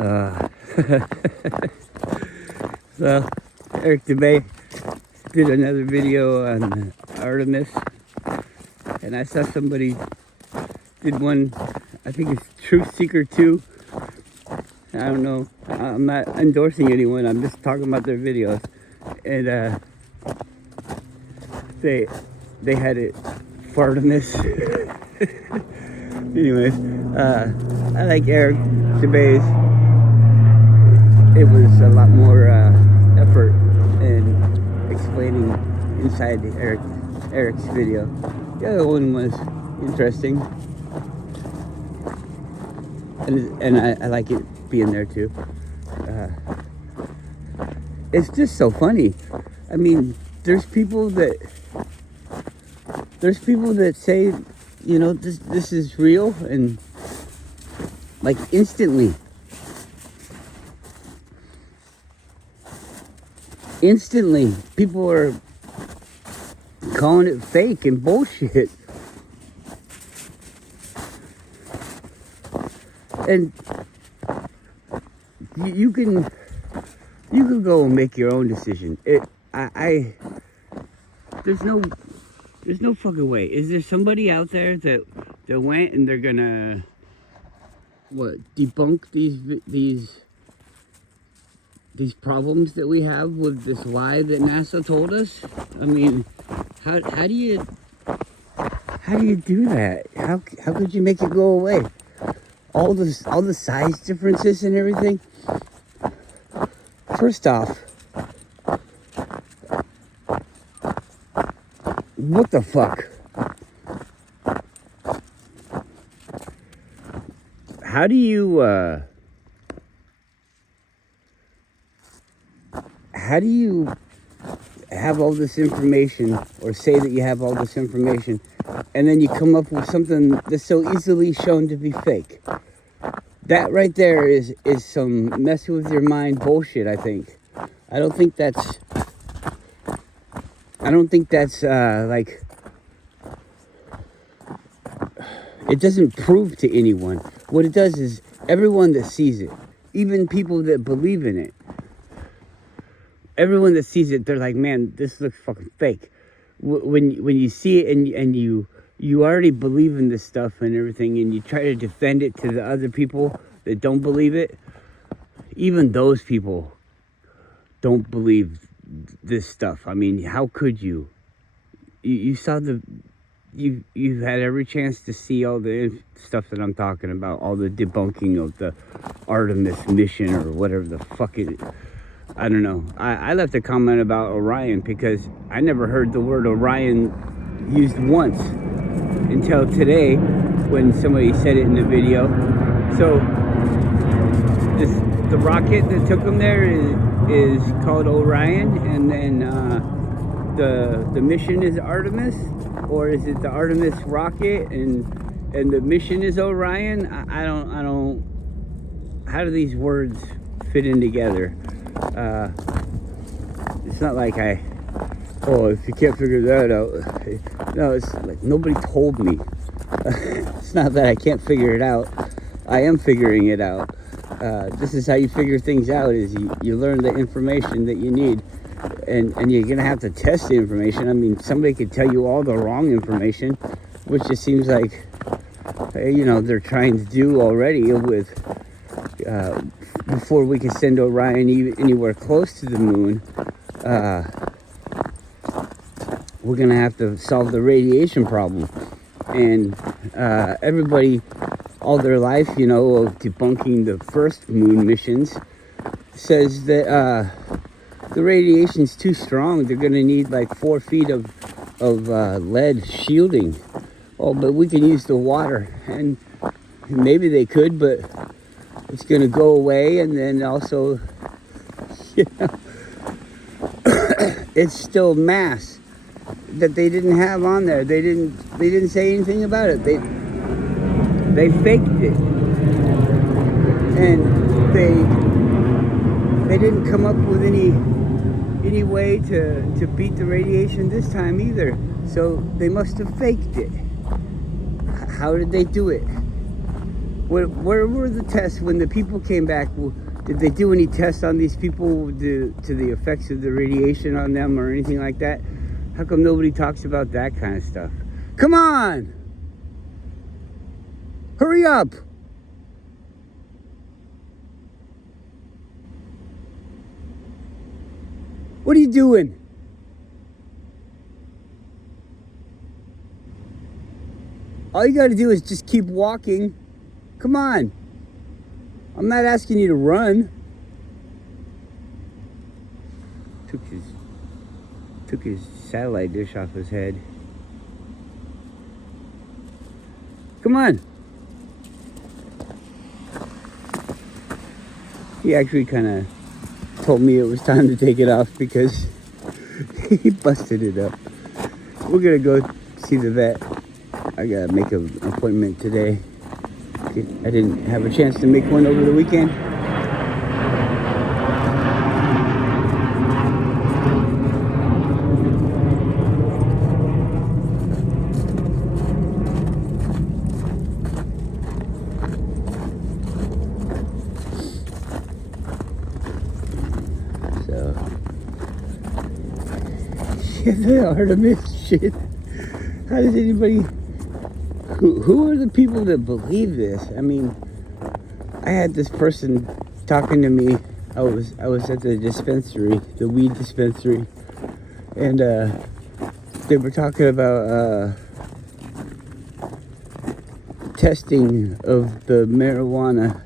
Uh, so, Eric DeBay did another video on Artemis, and I saw somebody did one, I think it's Truth Seeker 2. I don't know, I'm not endorsing anyone, I'm just talking about their videos. And they had it for Artemis. Anyways, I like Eric DeBay's. It was a lot more effort in explaining inside Eric's video. The other one was interesting, and I like it being there too. It's just so funny. I mean, there's people that say, you know, this is real, and like instantly people are calling it fake and bullshit. And you can go and make your own decision. There's no fucking way. Is there somebody out there that went and they're gonna debunk these problems that we have with this lie that NASA told us? I mean, how do you do that? How could you make it go away? All the size differences and everything. First off, what the fuck? How do you have all this information, or say that you have all this information, and then you come up with something that's so easily shown to be fake? That right there is some mess with your mind bullshit, I think. I don't think that's like, it doesn't prove to anyone. What it does is, everyone that sees it, even people that believe in it, everyone that sees it, they're like, man, this looks fucking fake. When you see it and you already believe in this stuff and everything, and you try to defend it to the other people that don't believe it, even those people don't believe this stuff. I mean, how could you? You saw you had every chance to see all the stuff that I'm talking about, all the debunking of the Artemis mission or whatever the fuck it is. I don't know. I left a comment about Orion because I never heard the word Orion used once until today when somebody said it in the video. So the rocket that took them there is called Orion, and then the mission is Artemis, or is it the Artemis rocket and the mission is Orion? I don't. How do these words fit in together? It's not like if you can't figure that out. No, it's like nobody told me. It's not that I can't figure it out. I am figuring it out. This is how you figure things out, is you learn the information that you need, and you're gonna have to test the information. I mean, somebody could tell you all the wrong information, which it seems like, you know, they're trying to do already with before we can send Orion anywhere close to the moon. We're gonna have to solve the radiation problem. And everybody, all their life, you know, of debunking the first moon missions, says that the radiation's too strong. They're gonna need like 4 feet of lead shielding. Oh, but we can use the water, and maybe they could, but it's gonna go away. And then also, you know, it's still mass that they didn't have on there. They didn't say anything about it. They faked it, and they didn't come up with any way to beat the radiation this time either. So they must have faked it. How did they do it? Where were the tests when the people came back? Did they do any tests on these people to the effects of the radiation on them or anything like that? How come nobody talks about that kind of stuff? Come on! Hurry up! What are you doing? All you gotta do is just keep walking. Come on. I'm not asking you to run. Took his satellite dish off his head. Come on. He actually kind of told me it was time to take it off because he busted it up. We're gonna go see the vet. I gotta make an appointment today. I didn't have a chance to make one over the weekend. So, yeah, the Artemis shit. How does anybody... Who are the people that believe this? I mean, I had this person talking to me. I was at the dispensary, the weed dispensary, and they were talking about testing of the marijuana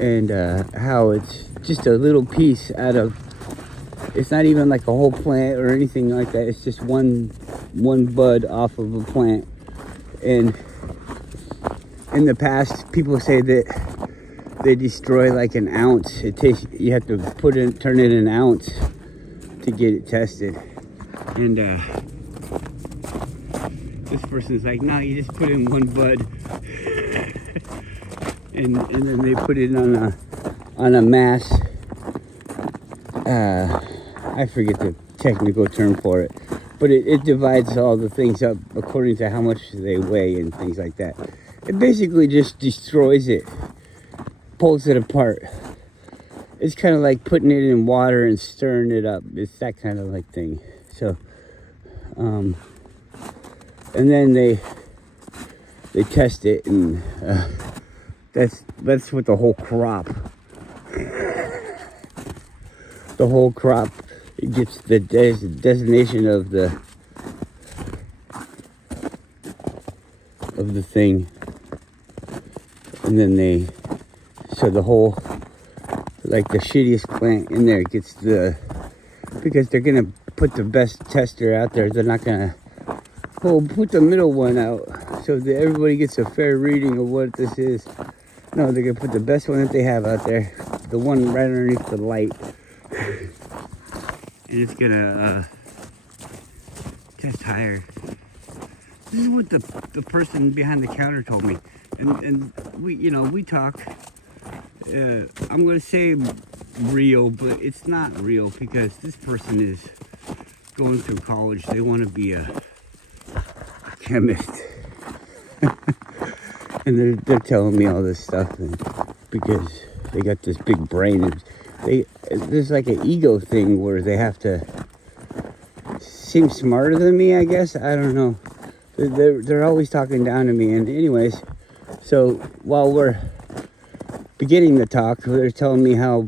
and how it's just a little piece out of. It's not even like a whole plant or anything like that. It's just one bud off of a plant. And in the past, people say that they destroy like an ounce. You have to turn in an ounce to get it tested. And this person's like, no, you just put in one bud, and then they put it on a mass. I forget the technical term for it. But it divides all the things up according to how much they weigh and things like that. It basically just destroys it, pulls it apart. It's kind of like putting it in water and stirring it up. It's that kind of like thing. So, and then they test it, and that's what the whole crop. The whole crop. It gets the designation of the thing, and then so the whole, like the shittiest plant in there gets because they're gonna put the best tester out there. They're not gonna put the middle one out so that everybody gets a fair reading of what this is. No, they're gonna put the best one that they have out there, the one right underneath the light. And it's gonna test higher. This is what the person behind the counter told me, and we talk. I'm gonna say real, but it's not real because this person is going through college. They want to be a chemist, and they're telling me all this stuff, and because they got this big brain. There's like an ego thing where they have to seem smarter than me, I guess. I don't know. They're always talking down to me. And anyways, so while we're beginning the talk, they're telling me how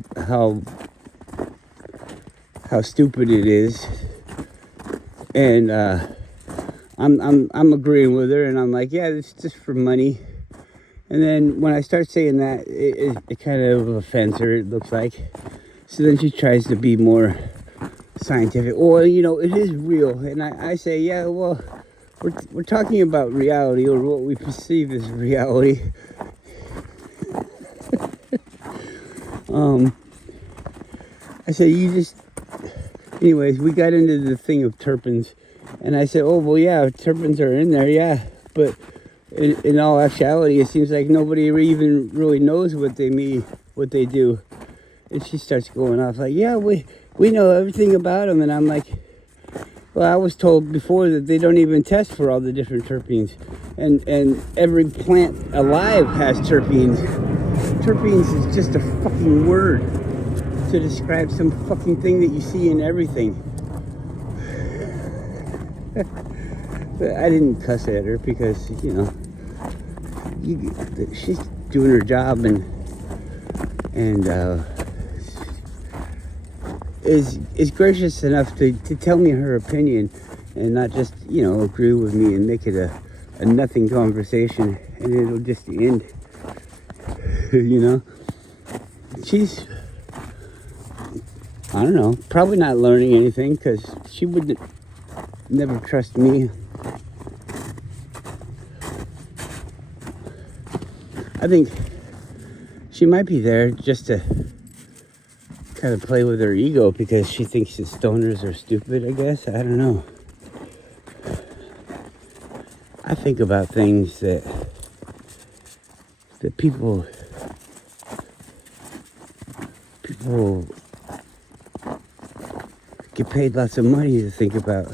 stupid it is, and I'm agreeing with her, and I'm like, yeah, it's just for money. And then when I start saying that, it kind of offends her, it looks like. So then she tries to be more scientific. Well, it is real. And I say, yeah, well, we're talking about reality, or what we perceive as reality. I said, anyways, we got into the thing of terpenes. And I said, oh, well, yeah, terpenes are in there, yeah. But in all actuality, it seems like nobody even really knows what they mean, what they do. And she starts going off like, yeah, we know everything about them. And I'm like, Well, I was told before that they don't even test for all the different terpenes. And every plant alive has terpenes. Terpenes is just a fucking word to describe some fucking thing that you see in everything. But I didn't cuss at her because, you know, she's doing her job and is gracious enough to tell me her opinion and not just, you know, agree with me and make it a nothing conversation and it'll just end. You know, she's, I don't know, probably not learning anything because she would never trust me. I think she might be there just to kind of play with her ego because she thinks that stoners are stupid, I guess. I don't know. I think about things that people get paid lots of money to think about.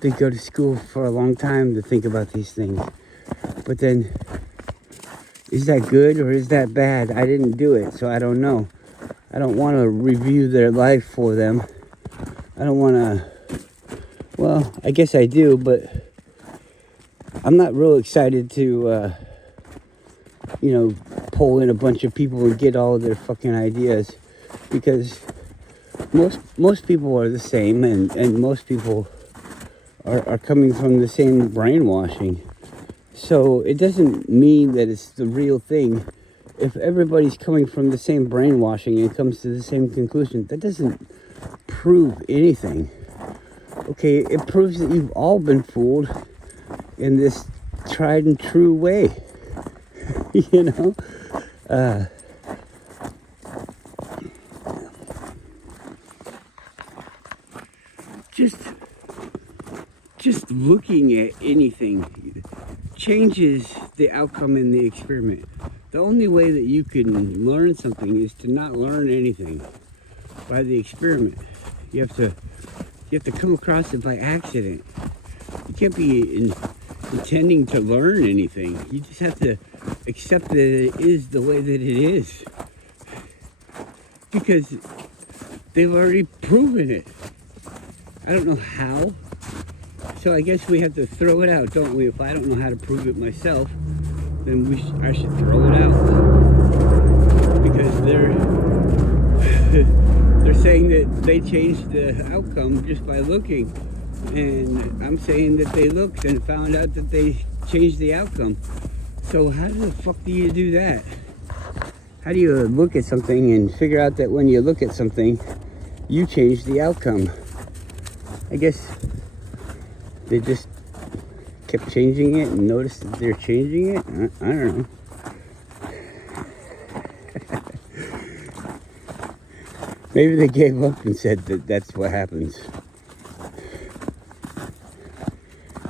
They go to school for a long time to think about these things. But then, is that good or is that bad? I didn't do it, so I don't know. I don't want to review their life for them. I don't want to, well, I guess I do, but I'm not real excited to, you know, pull in a bunch of people and get all of their fucking ideas because most people are the same and most people are coming from the same brainwashing. So it doesn't mean that it's the real thing. If everybody's coming from the same brainwashing and comes to the same conclusion, that doesn't prove anything. Okay, it proves that you've all been fooled in this tried and true way. You know? Just looking at anything changes the outcome in the experiment. The only way that you can learn something is to not learn anything by the experiment. You have to come across it by accident. You can't be intending to learn anything. You just have to accept that it is the way that it is. Because they've already proven it. I don't know how. So I guess we have to throw it out, don't we? If I don't know how to prove it myself, then I should throw it out. Because they're saying that they changed the outcome just by looking. And I'm saying that they looked and found out that they changed the outcome. So how the fuck do you do that? How do you look at something and figure out that when you look at something, you change the outcome? I guess they just kept changing it and noticed that they're changing it. I don't know. Maybe they gave up and said that that's what happens.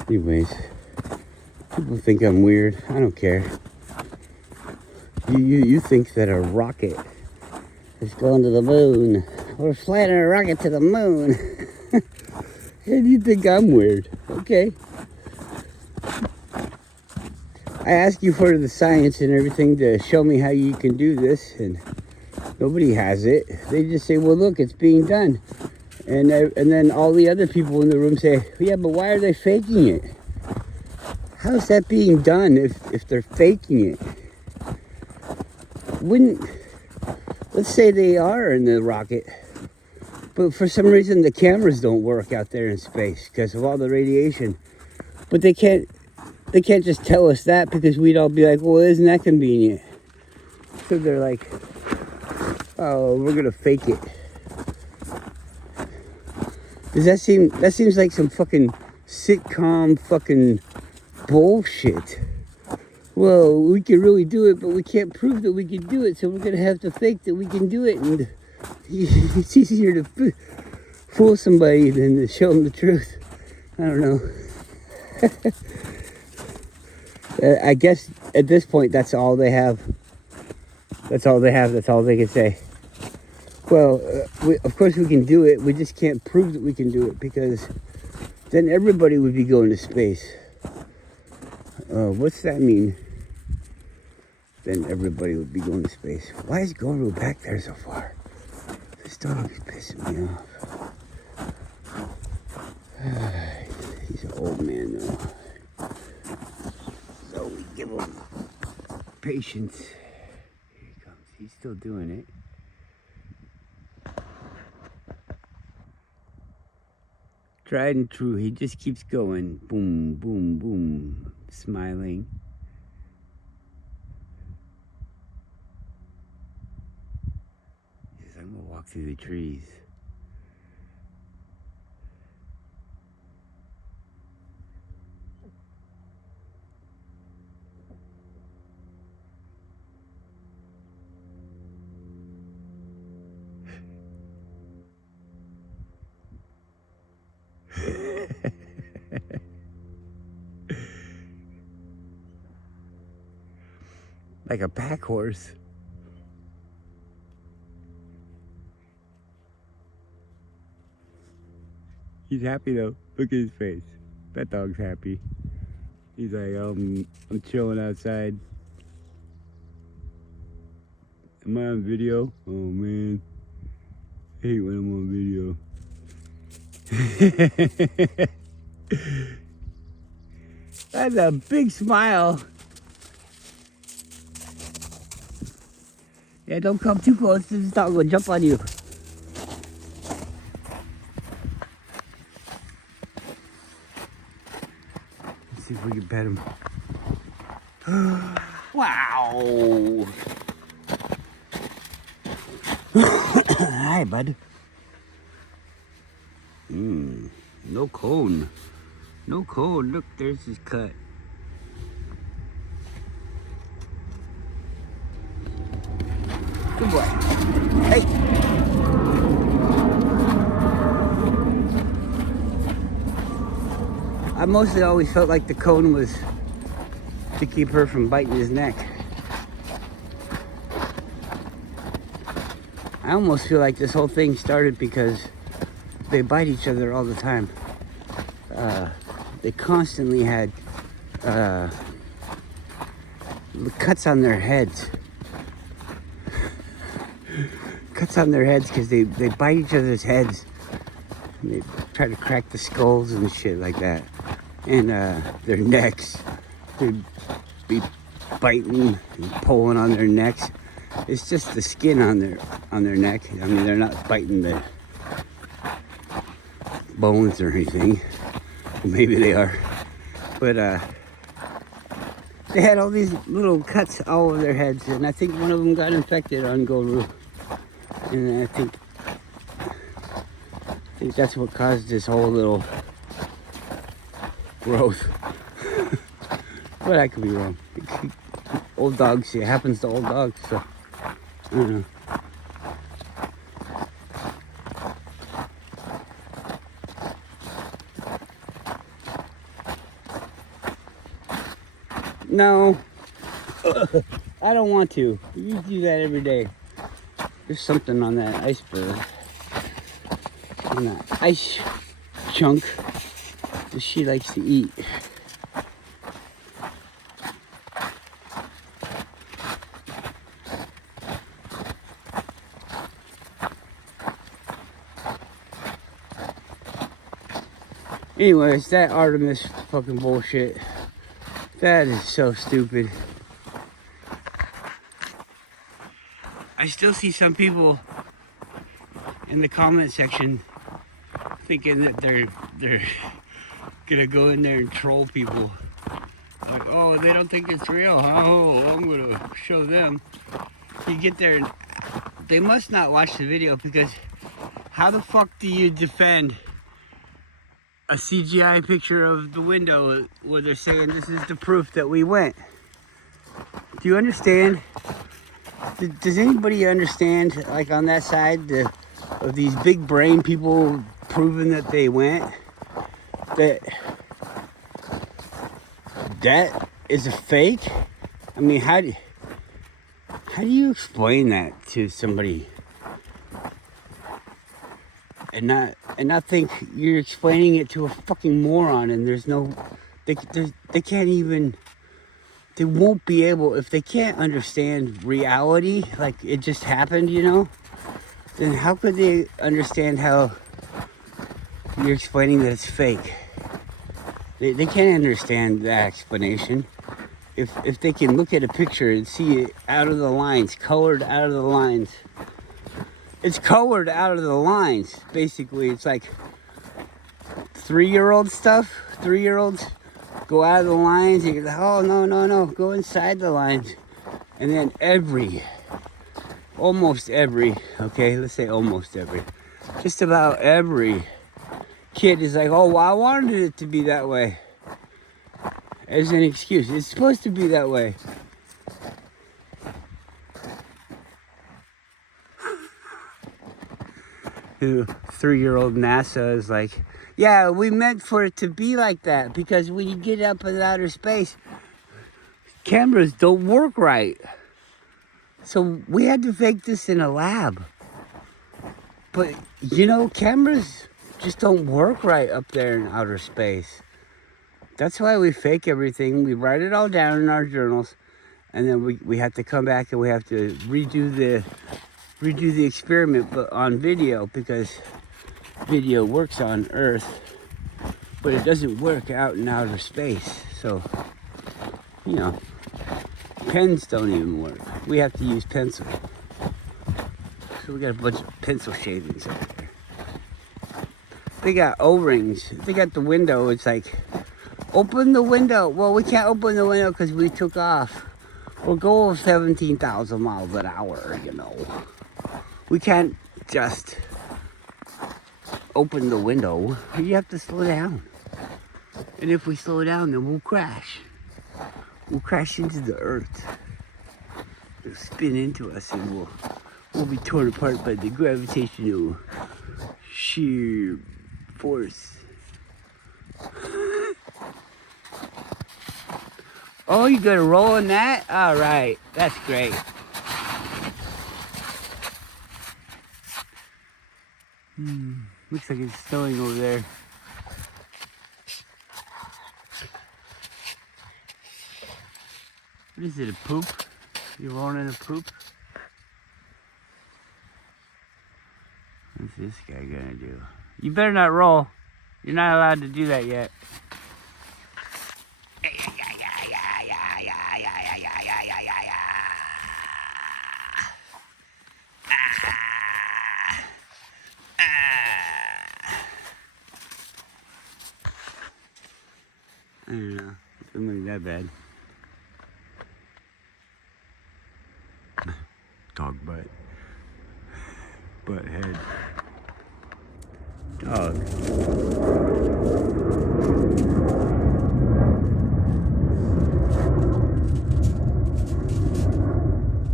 Anyways, people think I'm weird. I don't care. You think that a rocket is going to the moon. We're flying a rocket to the moon. And you think I'm weird. Okay. I ask you for the science and everything to show me how you can do this, and nobody has it. They just say, well, look, it's being done. And then all the other people in the room say, yeah, but why are they faking it? How's that being done if they're faking it? Let's say they are in the rocket, but for some reason the cameras don't work out there in space because of all the radiation. But they can't just tell us that because we'd all be like, well, isn't that convenient? So they're like, oh, we're gonna fake it. Does that seems like some fucking sitcom fucking bullshit. Well, we can really do it, but we can't prove that we can do it, so we're gonna have to fake that we can do it, and it's easier to fool somebody than to show them the truth. I don't know. I guess at this point, that's all they have. That's all they have. That's all they can say. Well, of course we can do it. We just can't prove that we can do it because then everybody would be going to space. What's that mean? Then everybody would be going to space. Why is Goru back there so far? This dog is pissing me off. He's an old man though. So we give him patience. Here he comes. He's still doing it. Tried and true. He just keeps going. Boom, boom, boom. Smiling. He says, I'm going to walk through the trees. Like a pack horse. He's happy though. Look at his face. That dog's happy. He's like, I'm chilling outside. Am I on video? Oh man. I hate when I'm on video. That's a big smile. Yeah, don't come too close. This dog will jump on you. Let's see if we can pet him. Wow. Hi, bud. No cone. No cone. Look, there's his cut. Good boy. Hey. I mostly always felt like the cone was to keep her from biting his neck. I almost feel like this whole thing started because they bite each other all the time. They constantly had cuts on their heads. Cuts on their heads because they bite each other's heads. And they try to crack the skulls and shit like that. And their necks. They'd be biting and pulling on their necks. It's just the skin on their neck. I mean, they're not biting the bones or anything. Maybe they are. But they had all these little cuts all over their heads. And I think one of them got infected on Goru. And I think that's what caused this whole little growth. But I could be wrong. Old dogs, it happens to old dogs, so I don't know. No, I don't want to. You do that every day. There's something on that iceberg, on that ice chunk that she likes to eat. Anyways, that Artemis fucking bullshit. That is so stupid. I still see some people in the comment section thinking that they're gonna go in there and troll people. Like, oh, they don't think it's real, huh? Oh, I'm gonna show them. You get there and they must not watch the video, because how the fuck do you defend a CGI picture of the window where they're saying this is the proof that we went? Do you understand? Does anybody understand, like on that side, of these big brain people proving that they went? That is a fake? I mean, how do you explain that to somebody and not think you're explaining it to a fucking moron, and there's no, they can't even, they won't be able, if they can't understand reality, like it just happened, you know, then how could they understand how you're explaining that it's fake? They can't understand that explanation. If they can look at a picture and see it out of the lines, colored out of the lines, it's colored out of the lines. Basically, it's like 3-year-old stuff. 3-year-olds go out of the lines and you're like, oh, no, go inside the lines. And then almost every, okay, let's say almost every, just about every kid is like, oh, well, I wanted it to be that way. As an excuse. It's supposed to be that way. The 3-year-old NASA is like, yeah, we meant for it to be like that because when you get up in outer space, cameras don't work right. So we had to fake this in a lab. But, you know, cameras just don't work right up there in outer space. That's why we fake everything. We write it all down in our journals, and then we have to come back and we have to redo the experiment, but on video, because video works on Earth, but it doesn't work out in outer space. So, you know, pens don't even work. We have to use pencil. So we got a bunch of pencil shavings over there. They got O-rings. They got the window. It's like, open the window. Well, we can't open the window because we took off. We'll go 17,000 miles an hour, you know. We can't just open the window. You have to slow down. And if we slow down, then we'll crash. We'll crash into the earth. It'll spin into us and we'll be torn apart by the gravitational sheer force. Oh, you got a roll in that? All right, that's great. Looks like it's snowing over there. What is it, a poop? You rolling in a poop? What's this guy gonna do? You better not roll. You're not allowed to do that yet. I don't know. It doesn't look that bad. Dog butt. Butt head. Dog.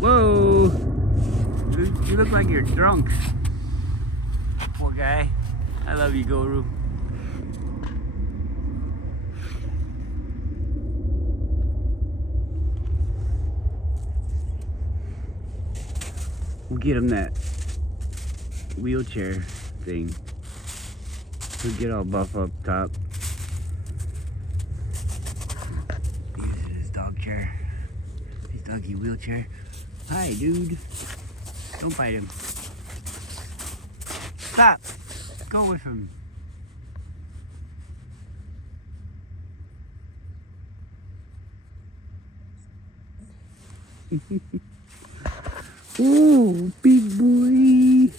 Whoa! You look like you're drunk. Poor guy. I love you, Goru. We'll get him that wheelchair thing. He'll get all buff up top. Use his dog chair. His doggy wheelchair. Hi, dude. Don't bite him. Stop. Go with him. Oh, big boy.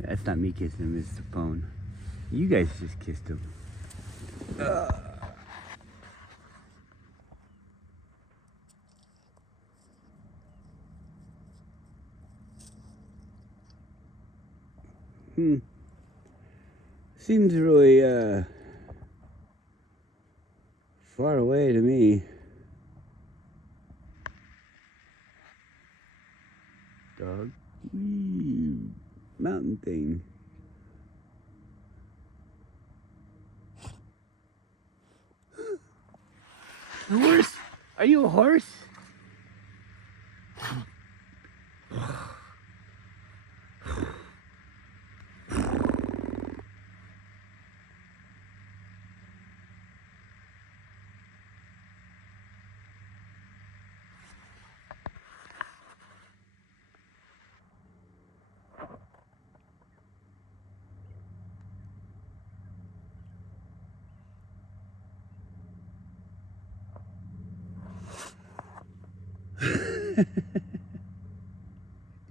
That's not me kissing him, it's the phone. You guys just kissed him. Seems really far away to me. Dog. Mountain thing. Horse? Are you a horse?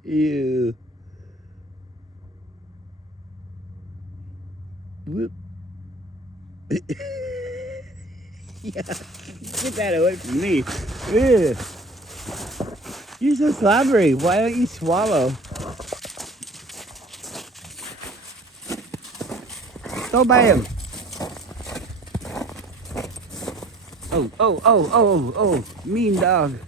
Ew. Whoop. Yeah, get that away from me. Ew. You're so slobbery. Why don't you swallow? Go by him. Oh, mean dog.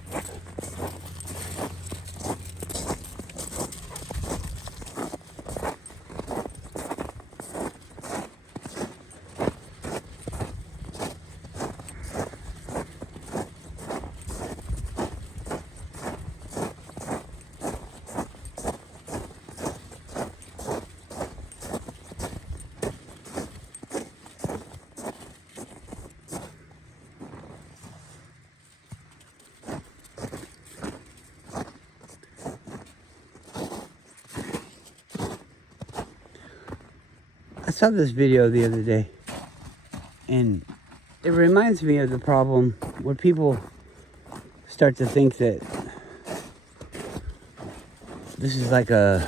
I saw this video the other day, and it reminds me of the problem where people start to think that this is like a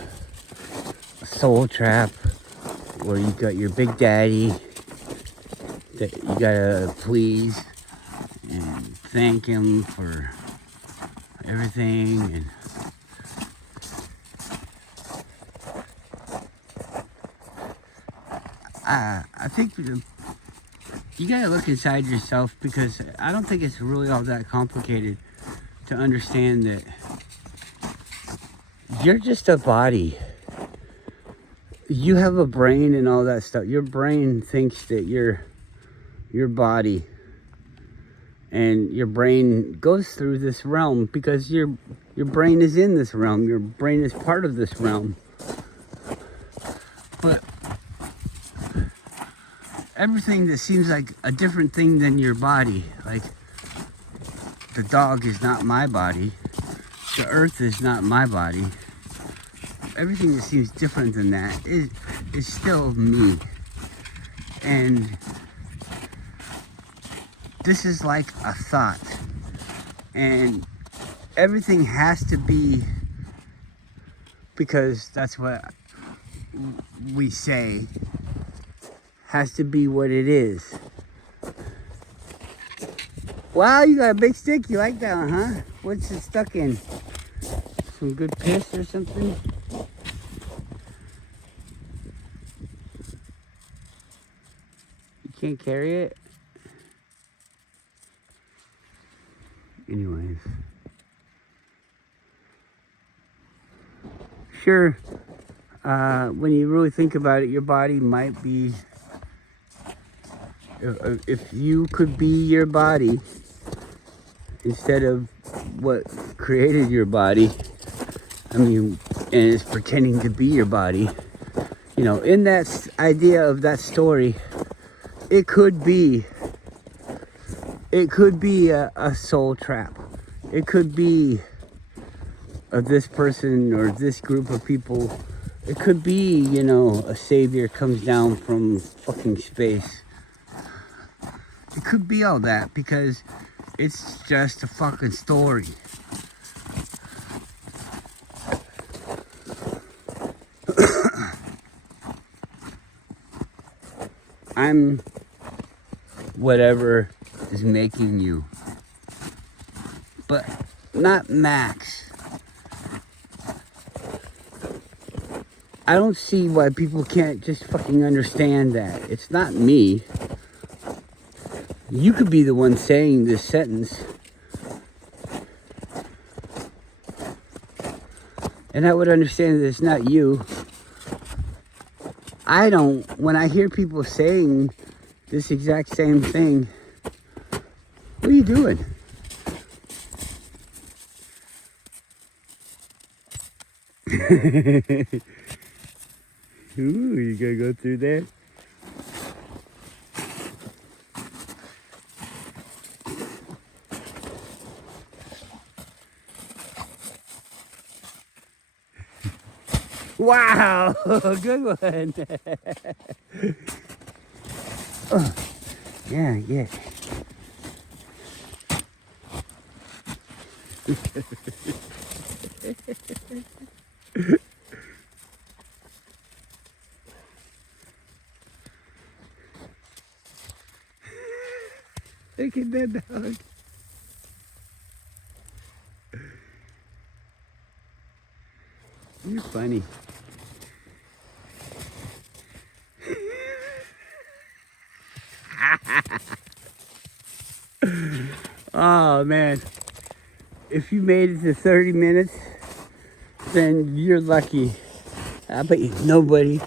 soul trap where you got your big daddy that you gotta please and thank him for everything, and I think you gotta look inside yourself, because I don't think it's really all that complicated to understand that you're just a body. You have a brain and all that stuff. Your brain thinks that you're your body, and your brain goes through this realm because your brain is in this realm. Your brain is part of this realm. But everything that seems like a different thing than your body, like the dog is not my body, the earth is not my body, everything that seems different than that is still me. And this is like a thought, and everything has to be, because that's what we say, has to be what it is. Wow, you got a big stick. You like that one, huh? What's it stuck in? Some good piss or something? You can't carry it? Anyways. Sure, when you really think about it, your body might be, if you could be your body instead of what created your body, I mean, and is pretending to be your body, you know, in that idea of that story, it could be a soul trap. It could be this person or this group of people. It could be, you know, a savior comes down from fucking space. It could be all that, because it's just a fucking story. I'm whatever is making you, but not Max. I don't see why people can't just fucking understand that. It's not me. You could be the one saying this sentence, and I would understand that it's not you. I don't, when I hear people saying this exact same thing, what are you doing? Ooh, you gotta go through there? Wow, good one. Oh, yeah, yeah. Look at that dog. You're funny. Oh man, if you made it to 30 minutes, then you're lucky. I bet you nobody's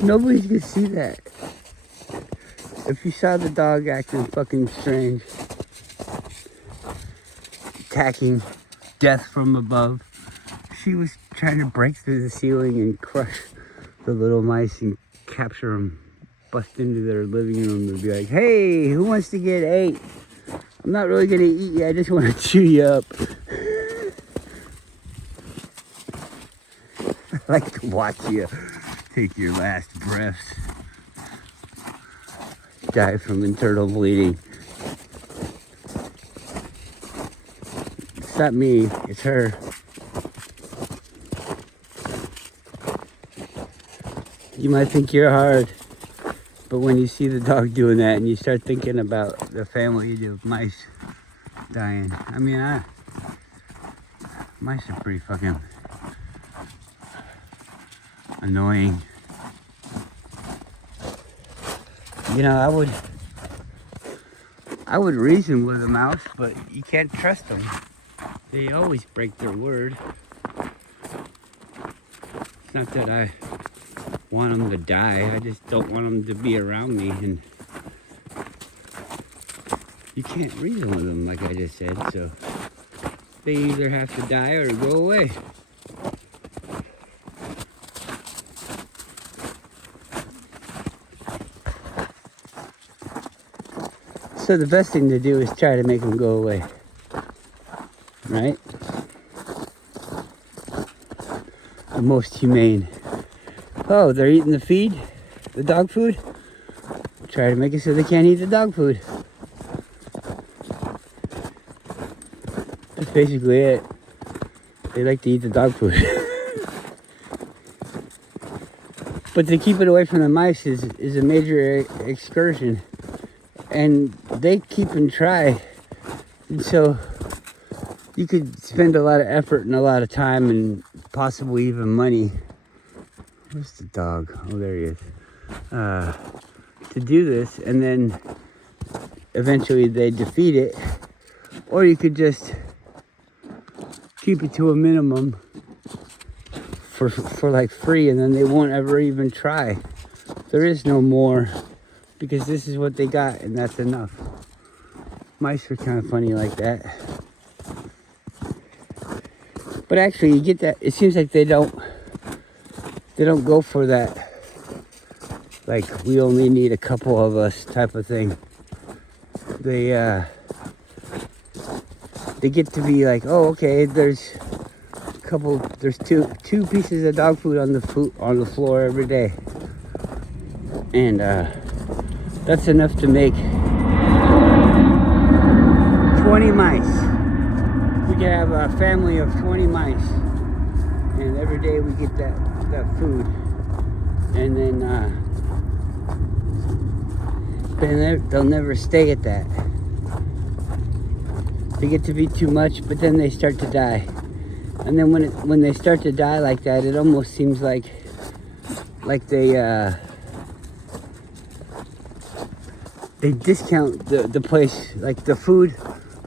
gonna see that. If you saw the dog acting fucking strange, attacking death from above, she was trying to break through the ceiling and crush the little mice and capture them, bust into their living room and be like, hey, who wants to get ate? I'm not really gonna eat you, I just want to chew you up. I like to watch you take your last breaths. Die from internal bleeding. It's not me, it's her. You might think you're hard, but when you see the dog doing that and you start thinking about the family of mice dying, I mean, mice are pretty fucking annoying. You know, I would reason with a mouse, but you can't trust them. They always break their word. It's not that I want them to die, I just don't want them to be around me, and you can't reason with them, like I just said, so they either have to die or go away. So the best thing to do is try to make them go away, right? The most humane. Oh, they're eating the feed, the dog food? Try to make it so they can't eat the dog food. That's basically it. They like to eat the dog food. But to keep it away from the mice is a major excursion. And they keep and try. And so you could spend a lot of effort and a lot of time and possibly even money. Where's the dog? Oh, there he is. To do this, and then eventually they defeat it. Or you could just keep it to a minimum for like free, and then they won't ever even try. There is no more, because this is what they got, and that's enough. Mice are kind of funny like that. But actually, you get that. It seems like they don't go for that, like, we only need a couple of us type of thing. They get to be like, oh, okay, there's two pieces of dog food on the floor every day, and that's enough to make 20 mice. We can have a family of 20 mice, and every day we get that food, and then they'll never stay at that. They get to be too much, but then they start to die. And then when they start to die like that, it almost seems like they discount the place, like the food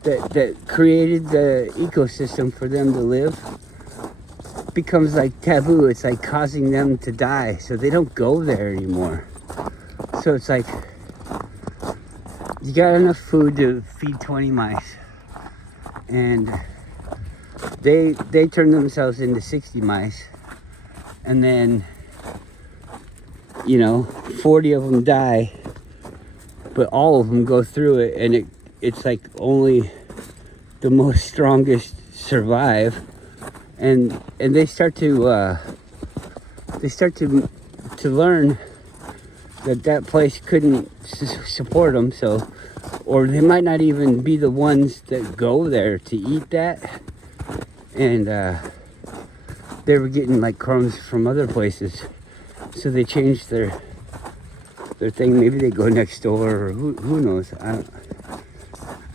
that created the ecosystem for them to live becomes like taboo. It's like causing them to die, so they don't go there anymore. So it's like, you got enough food to feed 20 mice, and they turn themselves into 60 mice, and then 40 of them die, but all of them go through it, and it's like only the most strongest survive, and they start to learn that place couldn't support them, so, or they might not even be the ones that go there to eat that, and they were getting like crumbs from other places, so they changed their thing. Maybe they go next door, or who knows. I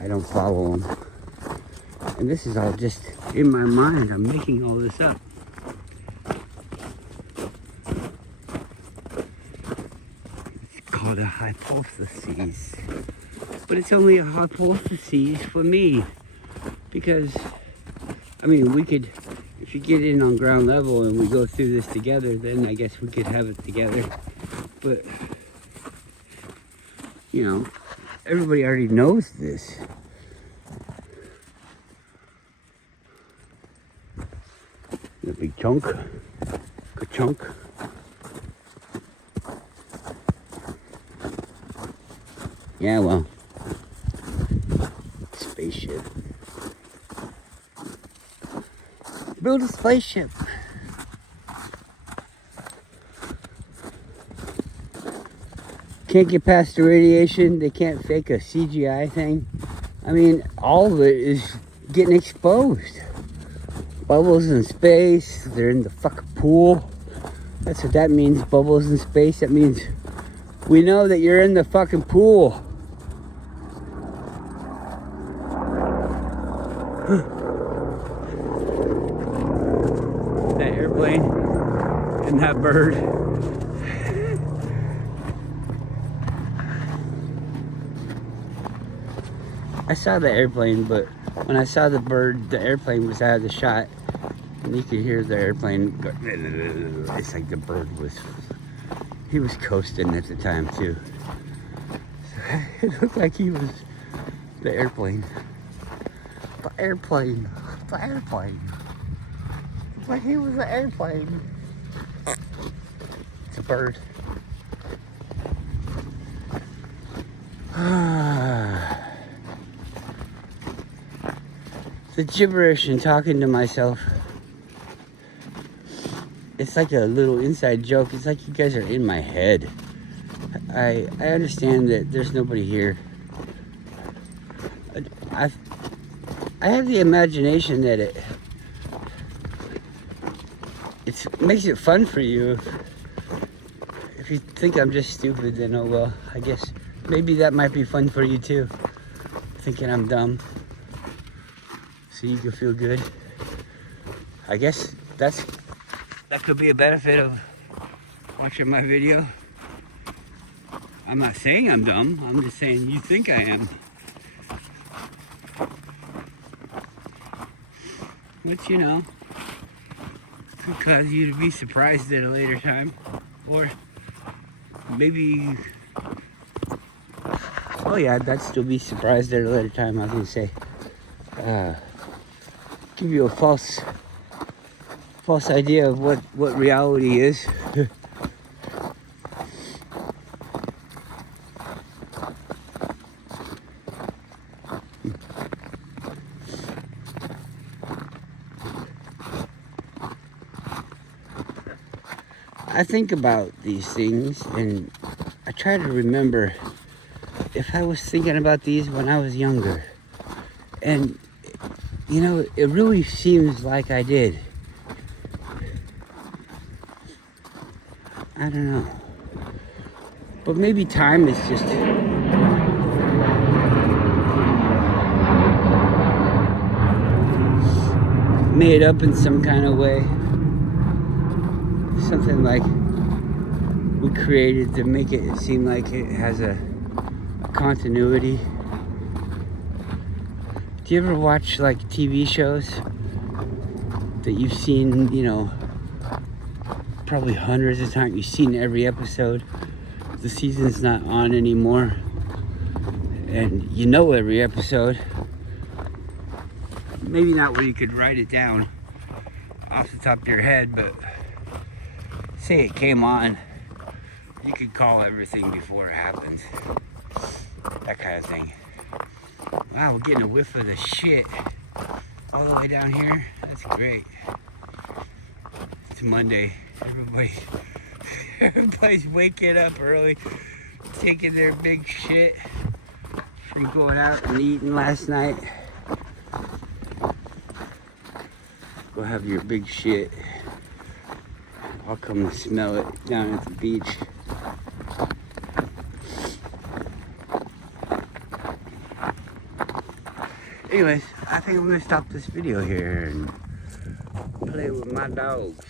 don't follow them, and this is all just in my mind. I'm making all this up. Called a hypothesis, but it's only a hypothesis for me, because I mean, we could, if you get in on ground level and we go through this together, then I guess we could have it together. But everybody already knows this. The big chunk, good chunk. Yeah, well, spaceship. Build a spaceship. Can't get past the radiation. They can't fake a CGI thing. I mean, all of it is getting exposed. Bubbles in space. They're in the fucking pool. That's what that means, bubbles in space. That means we know that you're in the fucking pool. That airplane and that bird. I saw the airplane, but when I saw the bird, the airplane was out of the shot, and you could hear the airplane go. It's like the bird he was coasting at the time too. So it looked like he was the airplane. The airplane. The airplane. Like he was the airplane. It's a bird. The gibberish and talking to myself. It's like a little inside joke. It's like you guys are in my head. I understand that there's nobody here. I have the imagination that it makes it fun for you. If you think I'm just stupid, then oh well. I guess maybe that might be fun for you too. Thinking I'm dumb, so you can feel good. I guess that could be a benefit of watching my video. I'm not saying I'm dumb. I'm just saying you think I am. Which, could cause you to be surprised at a later time. Or maybe, oh yeah, I'd still be surprised at a later time. I was gonna say, give you a false idea of what reality is. I think about these things and I try to remember if I was thinking about these when I was younger. And, it really seems like I did. I don't know. But maybe time is just made up in some kind of way. Something like we created to make it seem like it has a continuity. Do you ever watch like TV shows that you've seen, probably hundreds of times? You've seen every episode. The season's not on anymore, and every episode. maybe not where you could write it down off the top of your head, but say it came on, you could call everything before it happens. That kind of thing. Wow, we're getting a whiff of the shit all the way down here. That's great. It's Monday. Everybody's waking up early, taking their big shit from going out and eating last night. Go have your big shit. I'll come smell it down at the beach. Anyways, I think I'm gonna stop this video here and play with my dogs.